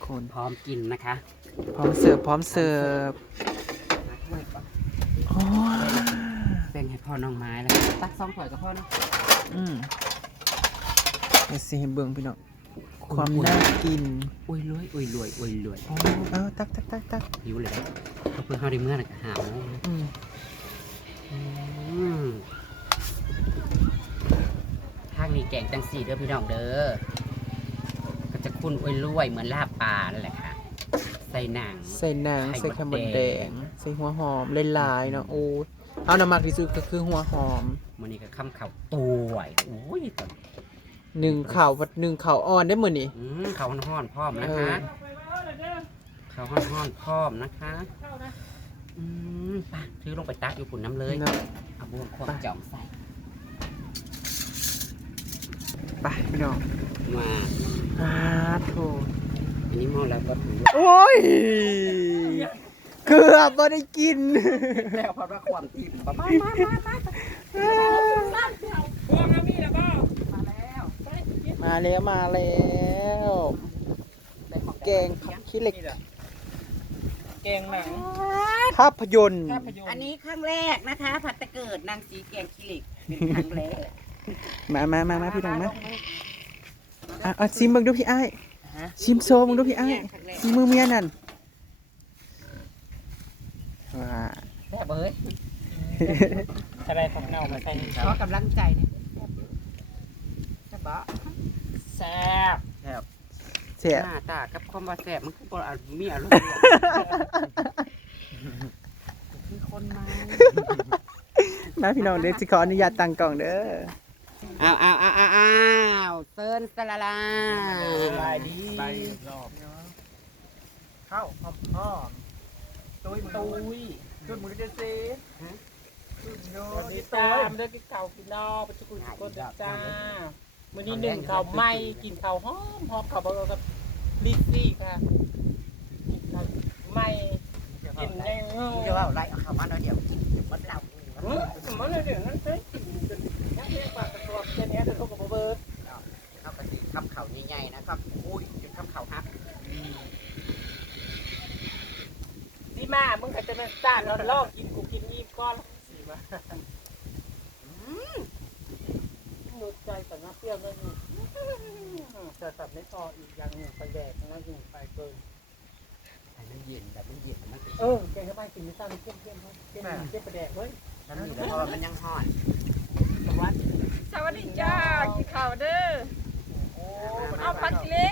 คนพร้อมกินนะคะพร้อมเสิร์ฟพร้อมเสิร์ฟโอ้แบ่งให้พ่อน้องไม้แล้วตักซองถอยกับพ่อเนาะเดี๋ยวสิให้เบิ่งพี่น้องความน่ากินอุ้ยรวยอุ้ยรวยอุ้ยรวยตักหิวเลยนะเพื่อเข้าได้เมื่อไหร่ก็หาวทางนี้แกงจังสีเด้อพี่น้องเด้อก็จะคุ้นอุ้ยรวยเหมือนลาบปลานั่นแหละค่ะใส่หนังใส่ไข่มดแดงใส่หัวหอมหลายๆเนาะโอ้เอาน้ำมักที่สุดก็คือหัวหอมมื้อนี้ก็ข้ามข่าวตัวโอ้ยตอนหนึ่งข่าวอ่อนได้มื้อนี้ข่าวฮ้อนๆพร้อมนะคะข่าวฮ้อนๆพร้อมนะคะไปถือลงไปตักอยู่ปุ่นน้ำเลยเอาบ่วงควงจ่อมใส่ไปพี่น้องมาโถอันนี้หม้อแล้วก็ถือโอ้ยเกือบไม่ได้กินแล้วเพราะว่าความอิ่มประมาณมาแล้วแกงผักขี้เหล็กแกงหนังภาพยนตร์อันนี้ครั้งแรกนะคะผัดตะเกิดนางสีแกงขี้เหล็กเป็นครั้งแรกมาพี่น้องมาชิมมึงดูพี่ไอ้ชิมโซมึงดูพี่ไอ้ชิมมือเมียนั่นว้าแซ่บเอ้ยอะไรของเน่ามาใส่ขอกำลังใจเนี่ยแซ่บแซ่บหน้าตากับความว่าแซ่บมันคือบ่มีอารมณ์คือคนมาพี่น้องเดี๋ยวจะขออนุญาตตั้งกล่องเด้ออ้าวเซิร์นสลาลาบายดีรอบข้าวหอมตุ้ยมือเจซีสวัสดีจ้าเด้อกินข้าวกินนอปัจจุบันทุกคนจ้ามื้อนี้1ข้าวไหม้กินข้าวหอมข้าวบ่กับลิซซี่ค่ะกินข้าวไหม้กินแน่จะว่าไรเอาข้าวมาหน่อยเดียวมันเหล่ามันเลยเดี๋ยวนั้นเฮ้ยนักเรียนปากกระสอบเจนแอร์เดินเข้ากับเบอร์เข้าไปสิขับเข่าใหญ่ๆนะครับอุ้ยจะขับเข่าฮักดีมามึงก็จะเป็นซ่าเราลอกกินกูกินยิ้มก้อนสิมาหนุใจแต่น้ำเปรี้ยวนั่นนี่จะตัดไม่พออีกอย่างหนึ่งไปแดกนั่นหนึ่งไปเกินมันเย็นแบบมันเย็นมันแกงเข้าไปกินไม่ซ่าเข้มไปแดกเฮ้ยมันมีเพราะมันยังห่อนสวัสดีจ้ากินข้าวเด้อเอาผักเล็ก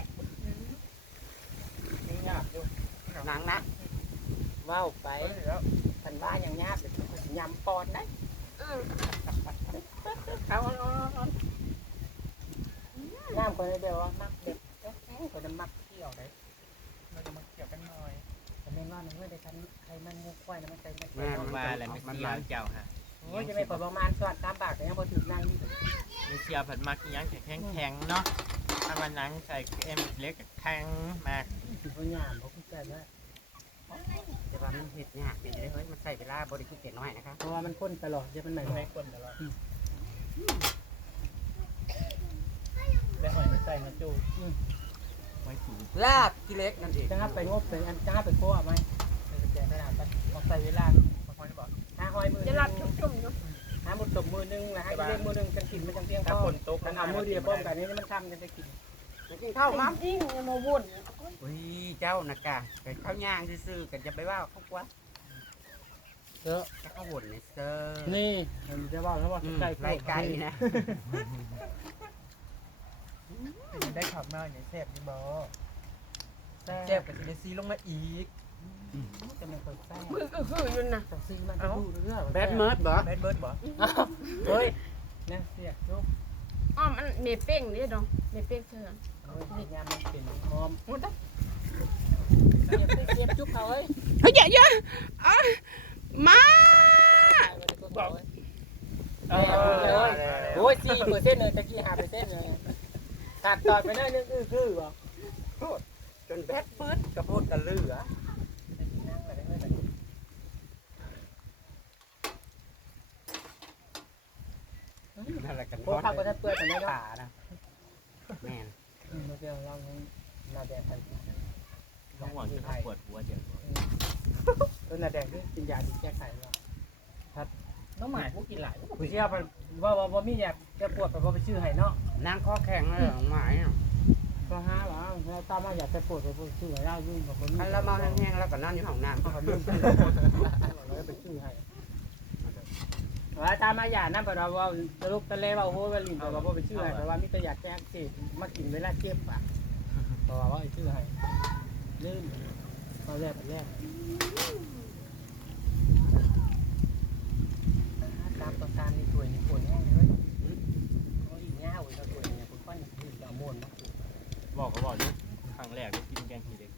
นี่งาบดูหนังนะว้าวไปทันบ้านอย่างงาบยำปอนได้เอาน้ำคนเดียวมักเด็กคนจะมักเที่ยวได้เราจะมาเกี่ยวกันหน่อยแต่ไม่ว่ามันไม่ได้ทันใครมันงูควายนะมันใจมันมาอะไรไม่เสียเจ้าค่ะโอ้ยจะไม่พอประมาณส่วน3 บาทแต่ยังพอถึงนั่งไม่เสียผัดมักยังแข็งเนาะถ้ามันนั่งใส่เอ็มเล็กแข็งมากเขาหยาบเขาคุ้นใจว่าแต่ว่ามันเห็ดเนี่ยเป็นเลยเฮ้ยมันใส่เวลาบริสุทธิ์เกล็ดน้อยนะครับเพราะว่ามันข้นตลอดจะมันไหนไม่ข้นตลอดแล้วหอยไม่ใส่มาจูลาบกิเล็กนั่นเองจะไปงบเป็นอันจะไปโค้ไหมแกงขนาดต้องใส่เวลาหอยบอกหอยมือจะรับชุ่มอยู่หมดตบมือนึงนะให้เล่นมือนึงกันกินมันจังเพียงพอฝนตกแล้วมือเดียวป้อมกันนี้มันทำกันจะกินข้าวมั้งจริงมาวุ่นอุ้ยเจ้านะกะข้าวย่างซื่อๆกันจะไปว่าเขากว่าเยอะข้าวหุ่นในเซอร์นี่จะบอกแล้วว่าไก่นะได้ขับมาอย่างเซฟดิบอเจ็บกับซีลงมาอีกจะไม่เคยแซ่บมือก็คืออยู่นะแต่ซีมันดูเรื่องแบดเมิร์ดบ่เฮ้ยนะเสียลูกมันเมเป้งนี่ดองเมเป้งเถื่อนนี่งานมันเป็นหอมหมดแล้วเสียบจุ๊บเขาเฮ้ยเยอะมาบอกโอ้ย4%เลยตะกี้5%เลยตัดต่อไปได้นึงคือบอกจนแบดเมิร์ดกระโพดกันลืออะไรกันพวกข้าวก็จะเปื่อยแต่ไม่ป่านะแม่นเราเดี๋ยวเราหน้าแดงไปต้องห่วงจะต้องปวดหัวเดี๋ยวต้นนาแดงที่กินยาดีแก้ไขแล้วน้องหมายพวกกินหลายผู้เชี่ยวว่ามีอยากจะปวดไปไปชื่อให้เนาะนางข้อแข็งเลยของหมายอ่ะก็ห้าหรอแล้วตามมาอยากจะปวดไปชื่อให้เรายุ่งกับคนคันเราเมาแห้งๆแล้วก็นอนอยู่ห้องน้ำเขาลืมแล้วไปชื่อให้ว่าตามมาอยากนั่นแปลว่าตะลุกตะเลว่าโหว่าลินแปลว่าไปชื่อให้แปลว่ามีแต่อยากแก้เสพมากินเวลาเจ็บอ่ะแปลว่าไอ้ชื่อให้ลืมตอนแรกตามต่อการในตัวในคนแห้งเลยเขาอีกเงาอีกตัวเนี่ยคุณป้อนคือจะม้วนมาบอกก็บอกด้วยครั้งแรกได้กินแกงขี้เหล็ก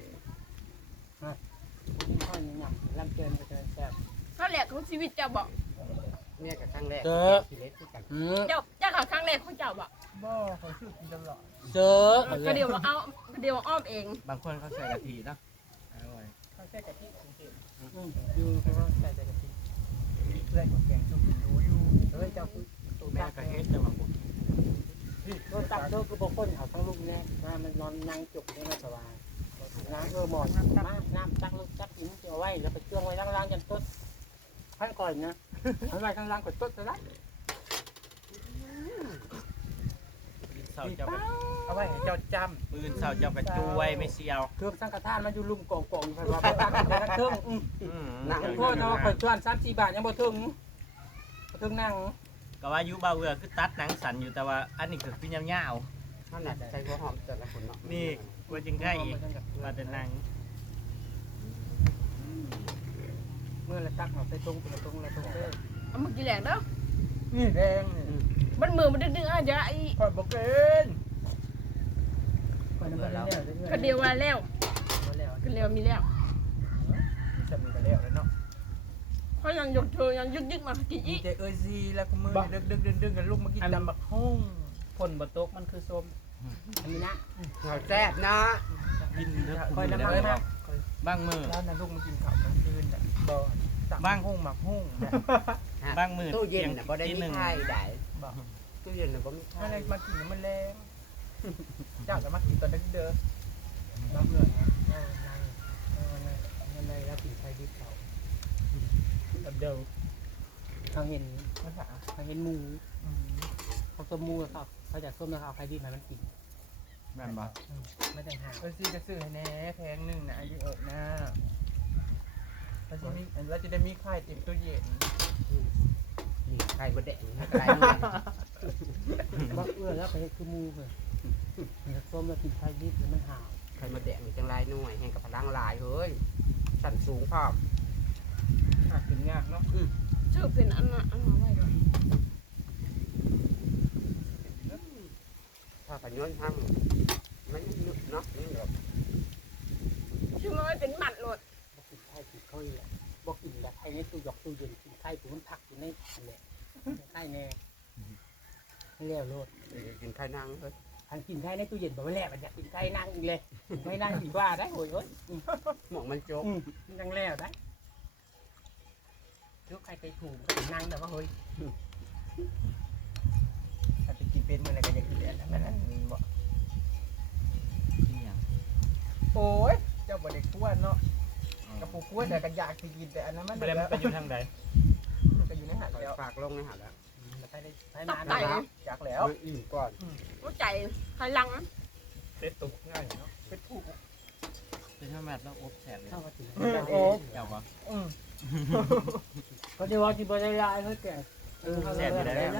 คุณป้อนเนี่ยลำเกินไปเกินแซ่บเขาแหลกของชีวิตเจ้าบอกเนี่ยกับครั้งแรกทีเล็กคือกันเจ้าข่าวครั้งแรกของเจ้าบอกบ่เขาชื่อกินตลอดเจอก็เดี๋ยวมาเอาก็เดี๋ยวอ้อมเองบางคนเขาใส่กะทิเนาะอร่อยเขาแค่กะทิเค็มอยู่เพราะว่าใส่แต่กะทิแรกกว่าแกงชุบรู้อยู่เฮ้ยเจ้าคือตัวแม่ตักก็เฮ็ดแต่บางคนตัวตักเธอคือบอกคนเขาทั้งลูกแน่น้ำมันนอนนั่งจุกนี่มันสบายน้ำหมอนน้ำตักลูกตักหินเอาไว้แล้วไปเชื่องไว้ล่างๆจนต้นขั้นก่อนนะเอาไว้ข้างล่างก่อนต้นจะละเสาเจ้าเอาไว้เจ้าจปืนเสาเจ้ากระจวยไม่เสียวำเครื่องสังฆทานมันอยู่ลุ่มกองๆไปว่าตักแต่ละเครื่องหนังโทษเนาะข่อยชวน3-4 บาทยังบ่ถึงนั่งก็ว่ายุบาเวอร์คือตัดหนังสันอยู่แต่ว่าอันนี้คือเป็นยาวข้าวหนักใส่หัวหอมแต่ละคนเนาะๆนี่ว่าจึงได้อีกว่าแต่หนังเมื่อละตักเอาไปตรงละตรงเด้อเอามากินแหลกเด้อนี่แดงนี่มันมือมันดึงๆอ่ะอย่าไอ้ข่อยบ่เกินข่อยน้ำมันแล้วก็เดียวมาแล้วแล้วก็เดียวมีแล้วจะมีกันแล้วเนาะเขายังยกเธอยังยึดมากินอีเจเอ้ยซีแล้วก็มือดึกกันลูกมากินดำบักห้องผลบ่ตกมันคือส้มอันนี้นะเราแซ่บนะกินเด้อข่อยน้ำมันมากบางมือแล้วนะลูกมากินข้าวกลางคืนน่ะบ่บ้างห้องหมักห้องบางมือตู้เย็นน่ะบ่ได้ที่มีหนึ่งไข่ได้บ่ตู้เย็นน่ะบ่มีไข่อะไรมากินมันแรงเจ้าจะมากินตอนดึกเด้อมาเพื่อนนะนั่นแล้วกินไข่ดิบเขาเดิมทางเห็นภาษาทางเห็นหมูเขาต้มหมูครับเขาจะต้มนะครับไข่ดิบให้มันกินแม่นบ่ไม่ต้องหาซื้อกระซื้อให้แน่แพงหนึ่งนะอายุเอิบนะเราจะได้มีไข่เต็มตู้เย็นนี่ไข่บ่แดงไข่บักแล้วไปคือมูเลยต้มแล้วกินไข่ดิบแล้วมันหาวไข่บ่แดงจังไรหน่วยแห่งกับพลังหลายเฮ้ยสั่นสูงพร้อมหากินยากเนาะชื่อเป็นอันน่ะอันมาไว้ก่อนถ้าปัญญนทำมันนึกเนาะนี่แบบชื่อมาไว้เป็นบัตรโหลดบอกกินไข่กินข้าวเลยบอกกินแบบไข่ในตู้หยอกตู้เย็นกินไข่ผมมันผักอยู่ในอันแหละไข่แน่ไม่แล้วโลดกินไข่นางเฮ้ยอันกินไข่ในตู้เย็นบอกว่าแหละมันอยากกินไข่นั่งอีกเลยไม่นั่งดีกว่าได้โอ้ยหมองมันโจ๊กนั่งแล้วได้ยกไข่ไปถูกนั่งแต่ว่าเฮ้ยถ้าไปกินเป็นเมื่อไรก็อยากกินแต่มันนั่นบอกนี่หยังโอ้ยเจ้าบ่ได้กลัวเนาะกระปุกกลัวแต่ก็อยากไปกินแต่อันนั้นมันบ่ได้มันไปอยู่ทางใดมันก็อยู่ในหัดแล้วฝากลงในหาดแล้วให้นานอยากแล้วอิ่มก่อนรู้ใจใครลังเป็นตุกง่ายเนาะเป็นถูกเป็นธรรมดาต้องอบแสบเลยเข้ามาถึงเจ้าบ่ก็จะว่าจีบได้ลายเฮ้ยแกแซ่บอยู่แล้ว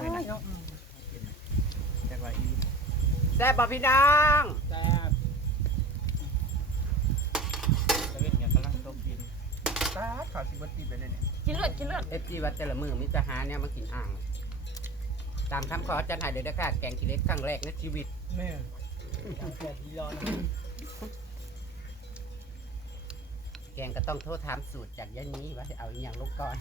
แต่ว่าอีแซ่บบ่พี่น้องแต่ตะเวนเนี่ยกำลังตกดินตาข่าวสิบตีไปเลยเนี่ยกินเลือดกินเลือดเอฟซีวัดแต่ละมือมิจะหาเนี่ยมากินอ่าง ตามคำขอจันหายเลยนะคะแกงขี้เล็กครั้งแรกในชีวิตแม่แกดีร้อนแกงก็ต้องโทษถามสูตรจากย่านี้ว่าจะเอาอย่างลงก่อน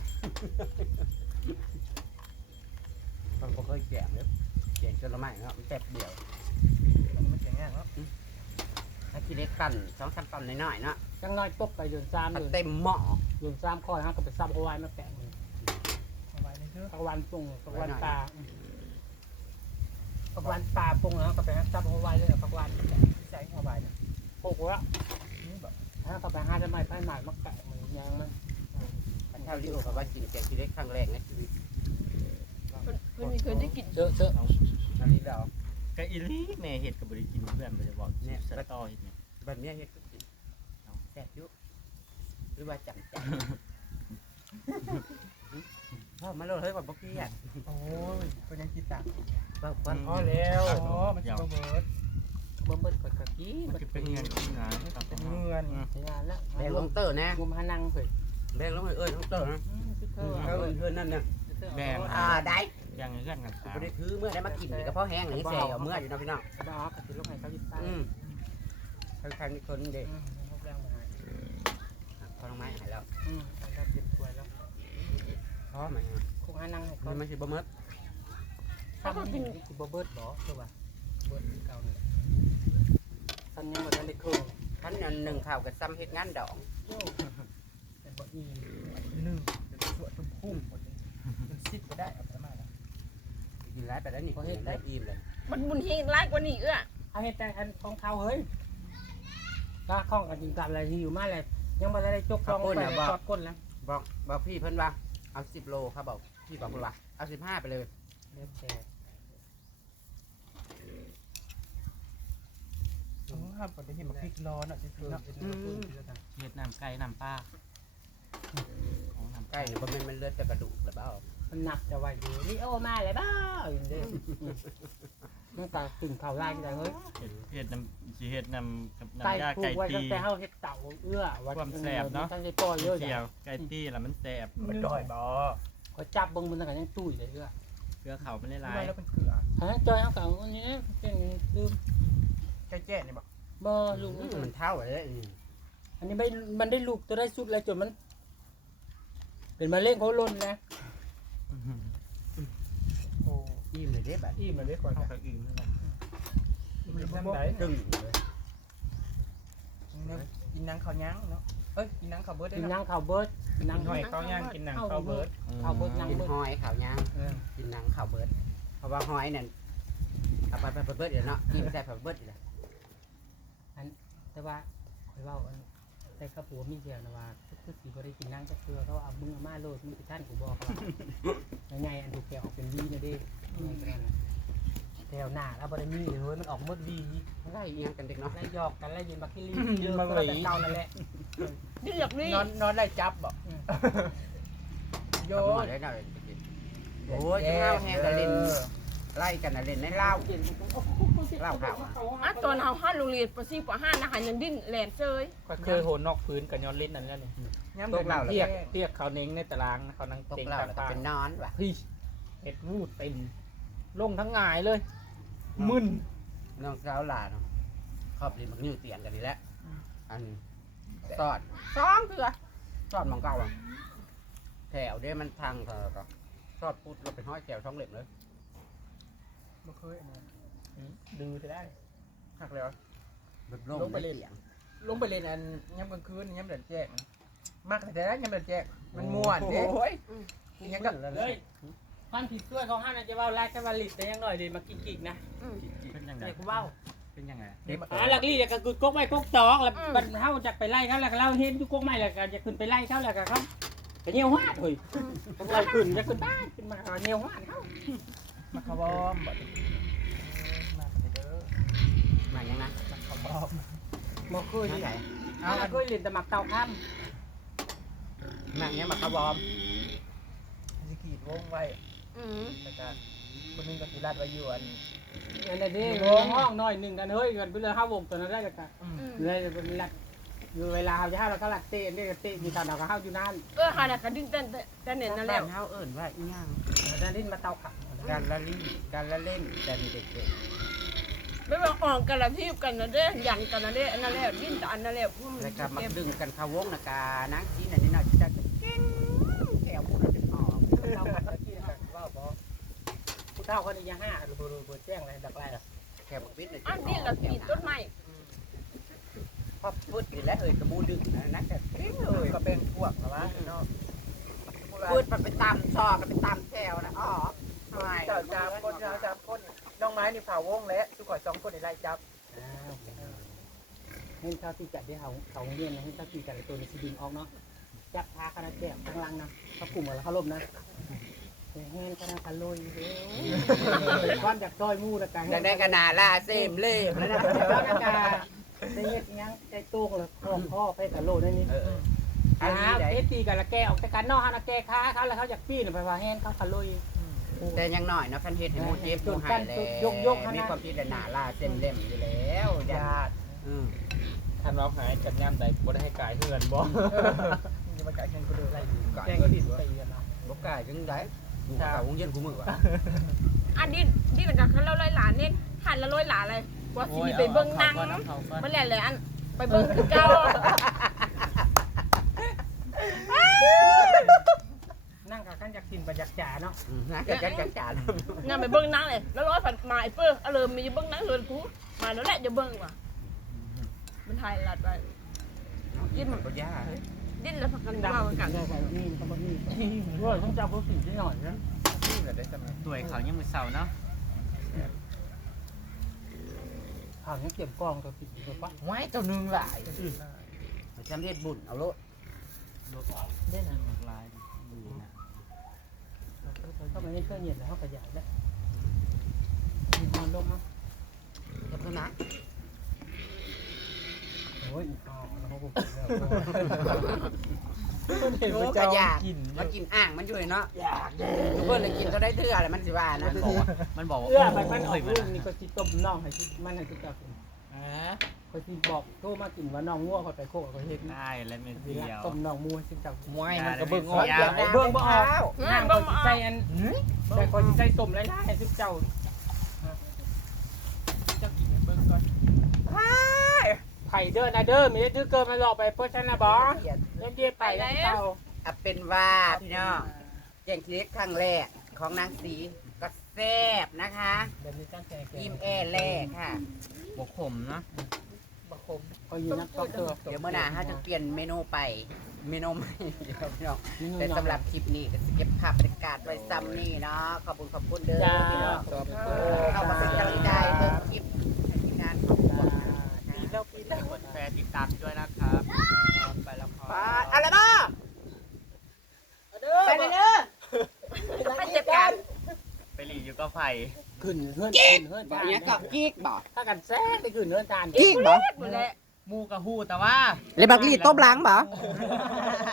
คนก็เคยแกงเลยแกงจนละไม่เนาะมันแป๊บเดียวมันแข็งง่ายเนาะถ้าขี้เล็กปั่น2-3ปั่นน้อยๆเนาะจังน้อยปกไปเดือนซ้ำถ้าเดือนเต็มหม้อซ้ำคอยฮะก็ไปซ้ำเอาไว้มาแปะมือตะวันปรุงตะวันปลาตะวันปลาปรุงแล้วก็ไปซับเอาไว้เลยตะวันใส่เอาไว้เนี่ยโปกแล้วนี่แบบก็ไปหาได้ไม้ป้ายหมายมาแกะมือยางมันเท่าที่โอ้เขาว่ากินแกงขี้เล็กครั้งแรกในชีวิตเพิ่นมีเคยได้กินเจออันนี้เราก็อีลี่แม่เห็ดกับบริกินเพื่อนไปจะบอกเนี่ยสตอเห็ดเนี่ยแบบนี้เฮ็ดกินแซ่บยุหรือว่าจำใจพ่อมาโลดเฮ้ยว่าบ่เกลียดโอ้ยเป็นยังคิดต่างว่าพอแล้วอ๋อมันจะเบิร์ดก่อนกะกี้มันจะเป็นเงินที่ไหนเป็นเงินงานแล้วแบงลงเตอร์นะกุมหานังเผยแบงลงเอ้ยลงเตอร์นะเพื่อนนั่นน่ะแบ่งได้ยังเงื่อนกันบ่ได้ถือเมื่อได้มากินก็เพราะแห้งหรือแซ่เอาเมื่ออยู่นะพี่น้องบ้ากับที่ลูกไห้เขายึดใต้ใครๆคนเด็กลูกแรงมาหายเขาลงไม้หายแล้วแล้วเจ็บป่วยแล้วเพราะมันกุมหานังให้เขามันสิบ่หมดทำกินสิบ่เบิร์ดบ่คือว่าเบิร์ดเก่าเนี่ยสัญญาบ่ทันได้เคยคันนึงข้าวกับซ้ำเฮ็ดงานดองเป็นบ่อีหนึ่งเป็นสวดเป็นพุ่มหมดเลยเป็นซิปก็ได้เอาไปมาแล้วกินหลายไปแล้วนี่เฮ็ดได้อิ่มเลยมันบุญเฮงร้ายกว่านี้เอื้อเอาเฮ็ดแต่อันของเขาเฮ้ยถ้าข้องกันจริงกันอะไรที่อยู่มาเลยยังบ่ได้จกซองไปจอดก้นแล้วบอกพี่เพิ่นว่าเอา10โลครับบอกพี่บอกเพิ่นว่าเอา15ไปเลยเรียบแก่ครับผมได้เห็นมาพริกร้อนอ่ะจริงๆเนาะเห็ดน้ำไก่น้ำปลาของน้ำใกล้นี่บ่แม่นมันเลือดแต่กระดูกหรือเปล่ามันหนักจะไหวอยู่นี่โอ้มาเลยบ้าอย่างเดียวมันก็ถึงข่าวไล่กันเลยเฮ้ยเห็ดน้ำสีเห็ดน้ำกับไก่น้ำยาผูไก่กไว้ตีตั้งแต่เฮาเฮ็ดเต่าเอื้อท่านจะต่อเยอะเกี่ยวไก่ตีแล้วมันแสบมันจ่อยบ่ก็จับเบิ่งมันตั้งแต่ยังตุ้ยเลยเอื้อเกลือเขาไม่ได้ลายแล้วเป็นเกลือฮะจอยเอาเก่าอันนี้เป็นลืมแก่ๆนี่บ่บ่ลุงมันเท่าเลยอันนี้ไม่มันได้ลูกตัวได้สุดแล้วจนมัน เป็นมะเร็งเขาล้นนะโอ้อิ่มเลยเด้บัดอิ่มเลยก่อนเข้ากับอื่นแล้วกันน้ำไหลตึ้งเลยกินนังข้าวยั้งเนาะเอ้ยกินนังข้าวเบิร์ดได้กินนังข้าวเบิร์ดนังหอยข้าวย่างกินนังข้าวเบิร์ดข้าวเบิร์ดนังกินเบิร์ดหอยข้าวยางกินหนังข้าวเบิดเพราะว่าหอยนั่นเอาไปเบิดเดี๋ยวเนาะกินใส่เบิดอีกแล้วแต่ว่าคอยว่าแต่ข้าวผัวมีเดียวนะว่าทุกทีก็ได้กินนังก็คือเขาเอามือมาโลดมือท่านกูบอกว่าไงอันถูกแกออกเป็นวีนะดิแถวหน้าแล้วบริมีเลยมันออกมดวีไล่เอียงกันเด็กเนาะไล่หยอกกันไล่ยืนบักคิลี่ยืนบักหลีเก่านั่นแหละเดือกนี่นอนไล่จับบ่โยโอ้ยได้หน่อยโอ้ยข้าวแห้งกันเล่นไล่กันเล่นในเหล้าเหล้าขาวอ่ะตอนเฮาห้าโรงเรียนป .4 ป .5 นะคะยังดิ้นแหลนเซยก็เคยโหนนอกพื้นกับย้อนเล่นนั่นแหละนี่ตกเหล่าเทียกเขาเน้งในตารางเขานั่งตกเต็งเหล้าตาแล้วก็ตาเป็นนอนว่ะพี่เห็ดวูดเต็มลงทั้งงายเลยมึนน้องสาวหลานครอบดีมันยืดเตียนกันดีแล้วอันสอดซ้อมคือสอดมองเก่าอ่ะแถวเด้มันทางก็สอดพุดเราเป็นห้อยแถวช่องเหล็กเลยไม่เคยดูจะได้หักเลยแบบลงไปเตียงลงไปเล่นอันย้ำกลางคืนย้ำเดือดแจ้งมากแต่ได้ย้ำเดือดแจ้งมันม่วนเด้ยังก็เลยพันผิดด้วยเขาห้านะจะว่าแรกแค่วันลิตแต่ยังหน่อยดีมากินกิกนะเป็นยังไงแต่กูว่าเป็นยังไงหลักลี่จะกึดก๊กไม่ก๊กตอกแล้วมันเท่าจากไปไล่เขาแล้วเราเห็นอยู่ก๊กไม่แล้วก็จะขึ้นไปไล่เขาแล้วก็เขาไปเยี่ยวหาดเฮ้ยเราขึ้นจะขึ้นบ้านขึ้นมาเยี่ยวหาดเขามาขบอมมาเด้อมายังนะมาขบอมมาคุยที่ไหนเอาคุยเล่นแต่หมักเตาข้ามมาเนี้ยมาขบอมสกีดวงไว้ แล้วก็คนนึงก็สิรัดไว้อยู่อันนี้ห้องน้อยหนึ่งกันเฮ้ยกันเพื่อห้าวงตัวนั้นได้กันเลยเป็นรัดอยู่เวลาเขาจะห้าเราก็รัดเตะนี่ก็เตะมีตอนเราก็ห้าวอยู่นั่นหาน่ะก็ดิ้นแต่เน้นนั่นแหละเฮาเอิ้นว่าอีหยังแล้วดิ้นมาเตาขังการละลี่การละเล่นแต่เด็กไม่ว่าอ่อนกันละทีบกันนะเด้ยันกันนะเด้อันนั้นแหละดิ้นแต่อันนั้นแหละๆแล้วก็มาดึงกันเข้าวงนะกานังชี้น่ะนี่น่ะจะเก่งแถวพูดเป็นออกเราก็ที่ว่าบอผู้เฒ่าคนนี้ยังห้าหรือบูแจ้งอะไรดักไรล่ะแถวปิดน่ะอันนี้เราปีนต้นไม้พอพูดอยู่แล้วเอ้ยกระบูดึงนะนักแต่เก่งเลยก็เป็นพวกนะวะเนาะพูดไปตามซอกไปตามแถวนะอ๋อทำไมเจ้าจามคนเจ้าจามคนน้องไม้นี่เผาวงและสุขอย2คนในไล่จับพเห็นข้าวตีกัดได้เขาเรียนนะเห็นข้าวตีกัดตัวนี้สิดินออกเนาะจับพาคณะแก้วข้างล่างนะเขากลุ่มอะไรเขาลบนะแห้งคณะคันลุยความจากต้อยมู่นะกันอยากได้กระนาล่าเซมเล่มแล้วนะแล้วก็จะได้เฮ็ดยังใจตู้เลยพ่อไปกับโลนั่นนี่อ้าวเอตีกับละแกออกจากกันนอกฮะละแกค้าเขาแล้วเขาจากปี้ไปว่าแห้งเขาคันลุยแต่ยังหน่อยเนาะคันเฮ็ดให้หมูเจ็บหมูหายแล้วมีความคิดหนาล่าเซมเล่มอยู่แล้วญาติท่านเราหายจากงานใดบ่ได้ให้กายเฮือนบ่จะมาจ่ายเงินเขาด้วยไก่แกงก็ติดิดบไปกันนะบ่ไก่จังได๋กูเก่าวงเย็นกูมือว่ะอันนี้นี่มันจากเราลอยหลานเนี่ยหันละลอยหลานเลยว่าสีไปเบิ้งนั่งมันแหละเลยอันไปเบิ้งคือเก่านั่งกับขั้นจากกินประจักษ์จ่าเนาะนะจักจานงานไปเบิ้งนั่งเลยแล้วร้อยผัดมาไอ้เปิ้ลเอาเลยมีเบิ้งนั่งเลยกูมาแล้วแหละจะเบิ้งว่ะมันถ่ายหลัดไปยิ้มบ่ยาดิ้นแล้วพักกันมากันได้ใส่นี่เขาบอกนี่ด้วยต้องจับผู้สิ่งที่หน่อยนะด้วยเขายังมือเสาเนาะผ่านนี้เก็บกองตัวติดอยู่ปะไว้ตัวนึงหลายจำเฮ็ดบุญเอาโลดได้นานหลากหลายดีนะเข้ามาในเครื่องเย็นแล้วเขาประหยัดแล้วมีนอนลงมั้งเฮ็ดเพิ่นนะโอ้ยอีกอ่ะเขาบอกโอ้ก็อยากมากินอ่างมันอยู่เนาะอยากเพิ่นเลยกินเขาได้เทื่อแหละมันสิว่านะมันบอกว่าเอื้อมันออกลูกนี่ก็สิต้มน่องให้มันให้ทุกอย่างก็สิบอกโทรมากินว่าน้องงัวเขาไปโคกเขาเฮ็ดได้แล้วเม็ดเดียวต้มน่องมูให้สิจับมวยมันก็เบิ่งออกเบิ่งบ่ออกน้ำก็สิใส่อันแต่คนสิใส่ต้มหลายๆให้สิเจ้าเจ้ากินเบิ่งก่อนไผ่เด้อนะเด้อมีได้ซื้อเกินมาหลอกไปเพราะฉันนะบ่เล่นเดียไปแล้วเจ้าเอาเป็นว่าพี่น้องแย่งเล็กครั้งแรกของนางสีก็แซ่บนะคะแบบนี้ตั้งใจแกยิ้มแอแรกค่ะบกขมเนาะบักคมเขาอยู่นักก็เจอเดี๋ยวเมื่อหน้าถ้าจะเปลี่ยนเมนูไปเมนูใหม่เดี๋ยวพี่น้องแต่สำหรับคลิปนี้ก็จะเก็บภาพบรรยากาศไว้ซ้ำนี่เนาะขอบคุณเด้อพี่น้องเข้ามาเป็นกำลังใจเบิ่งคลิปให้ทีมงานของพวกเรานะคะปีแล้วกดแชร์ติดตามด้วยนะครับไปแล้วคไปรับอะไรบ้างไปเลยเด้อให้เจ็บกันไปหลีอยู่ก็ไผ่ขึ้นเฮือนเฮือนบอกอย่างนี้กับกิ๊กบอกถ้ากันแซ่ไปขึ้นเฮือนทานกิ๊กบอกหมดแล้วมูกะฮู้แต่ว่าเลยบักลีต้มล้างบอก